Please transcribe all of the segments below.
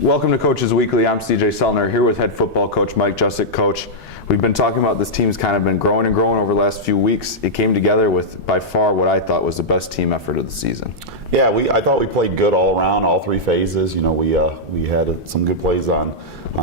Welcome to Coach's Weekly. I'm CJ Seltner here with head football coach Mike Juscik. Coach, we've been talking about this team's kind of been growing and growing over the last few weeks. It came together with by far what I thought was the best team effort of the season. Yeah, I thought we played good all around, all three phases. You know, we had some good plays on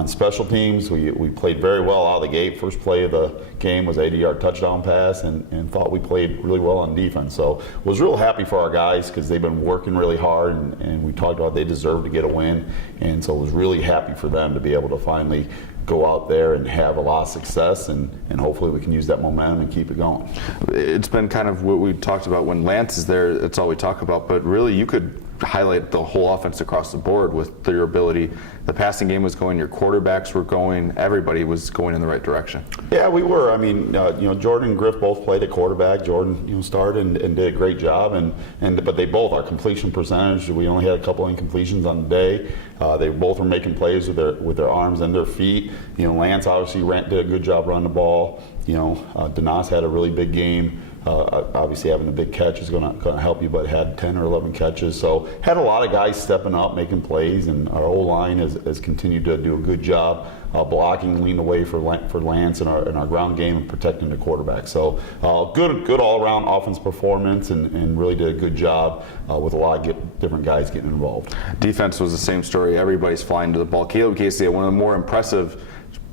special teams. We played very well out of the gate. First play of the game was 80-yard touchdown pass, and thought we played really well on defense. So was real happy for our guys because they've been working really hard, and we talked about they deserve to get a win. And so was really happy for them to be able to finally go out there and have a lot of success, and hopefully we can use that momentum and keep it going. It's been kind of what we talked about when Lance is there, it's all we talk about, but really you could highlight the whole offense across the board with your ability. The passing game was going, your quarterbacks were going, everybody was going in the right direction. Yeah, we were. I mean, Jordan and Griff both played at quarterback. Jordan, started and did a great job, but they both, our completion percentage, we only had a couple incompletions on the day. They both were making plays with their arms and their feet. Lance obviously did a good job running the ball. Danas had a really big game. Obviously having a big catch is going to help you, but had 10 or 11 catches. So had a lot of guys stepping up, making plays, and our O-line has continued to do a good job blocking, lean away for Lance in our ground game and protecting the quarterback. So good all-around offense performance, and really did a good job with a lot of different guys getting involved. Defense was the same story. Everybody's flying to the ball. Caleb Casey had one of the more impressive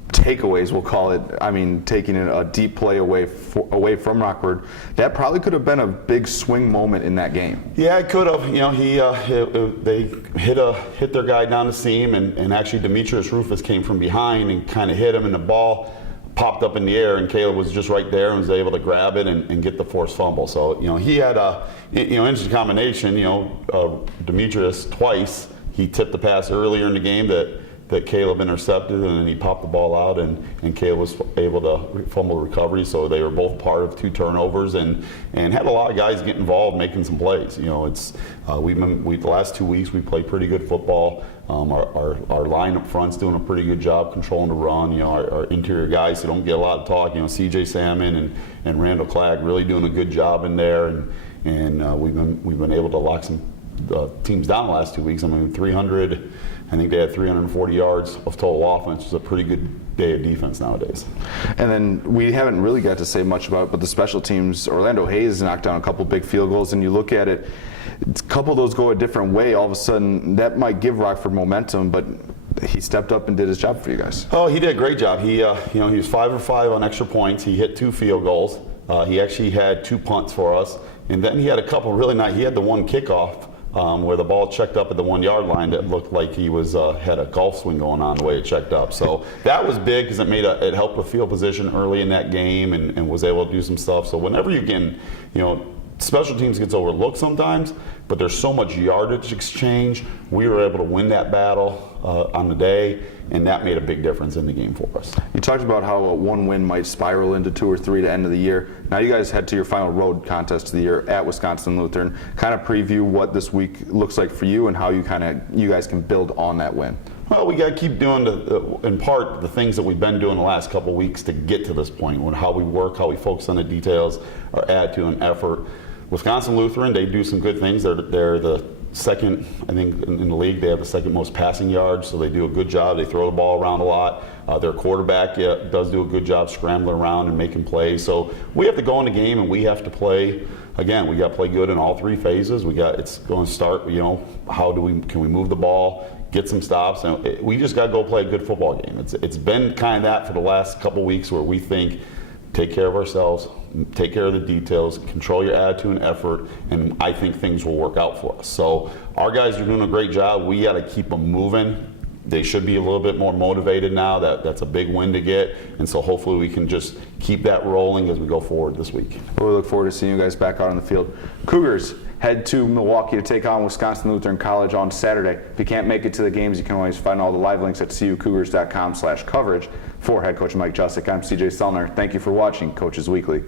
takeaways, we'll call it. I mean, taking a deep play away from Rockford. That probably could have been a big swing moment in that game. Yeah, it could have. They hit their guy down the seam, and actually Demetrius Rufus came from behind and kind of hit him, and the ball popped up in the air, and Caleb was just right there and was able to grab it and get the forced fumble. So he had a instant combination. Demetrius twice. He tipped the pass earlier in the game that Caleb intercepted, and then he popped the ball out, and Caleb was able to fumble recovery. So they were both part of 2 turnovers, and had a lot of guys get involved making some plays. The last 2 weeks we played pretty good football. Our line up front's doing a pretty good job controlling the run. Our interior guys who don't get a lot of talk. CJ Salmon and Randall Clagg really doing a good job in there, and we've been able to lock some teams down the last 2 weeks. I mean, 300. I think they had 340 yards of total offense, which is a pretty good day of defense nowadays. And then we haven't really got to say much about it, but the special teams, Orlando Hayes knocked down a couple big field goals, and you look at it, a couple of those go a different way. All of a sudden, that might give Rockford momentum, but he stepped up and did his job for you guys. Oh, he did a great job. He was 5 of 5 on extra points. He hit 2 field goals. He actually had 2 punts for us, and then he had a couple really nice. He had the one kickoff where the ball checked up at the 1-yard line that looked like he was had a golf swing going on the way it checked up. So that was big because it helped with field position early in that game, and was able to do some stuff. So whenever you can, special teams gets overlooked sometimes, but there's so much yardage exchange. We were able to win that battle on the day, and that made a big difference in the game for us. You talked about how a 1 win might spiral into 2 or 3 to end of the year. Now you guys head to your final road contest of the year at Wisconsin Lutheran. Kind of preview what this week looks like for you and how you guys can build on that win. Well, we got to keep doing, in part, the things that we've been doing the last couple of weeks to get to this point, how we work, how we focus on the details, our attitude and effort. Wisconsin Lutheran, they do some good things. They're the second, I think, in the league. They have the second most passing yards, so they do a good job. They throw the ball around a lot. Their quarterback does do a good job scrambling around and making plays. So we have to go in the game, and we have to play. Again, we got to play good in all 3 phases. It's going to start. Can we move the ball, get some stops, and we just got to go play a good football game. It's been kind of that for the last couple weeks, where we think, take care of ourselves, take care of the details, control your attitude and effort, and I think things will work out for us. So our guys are doing a great job. We got to keep them moving. They should be a little bit more motivated now. That's a big win to get, and so hopefully we can just keep that rolling as we go forward this week. We look forward to seeing you guys back out on the field. Cougars head to Milwaukee to take on Wisconsin Lutheran College on Saturday. If you can't make it to the games, you can always find all the live links at cucougars.com/coverage. For head coach Mike Juscik, I'm CJ Seltner. Thank you for watching Coach's Weekly.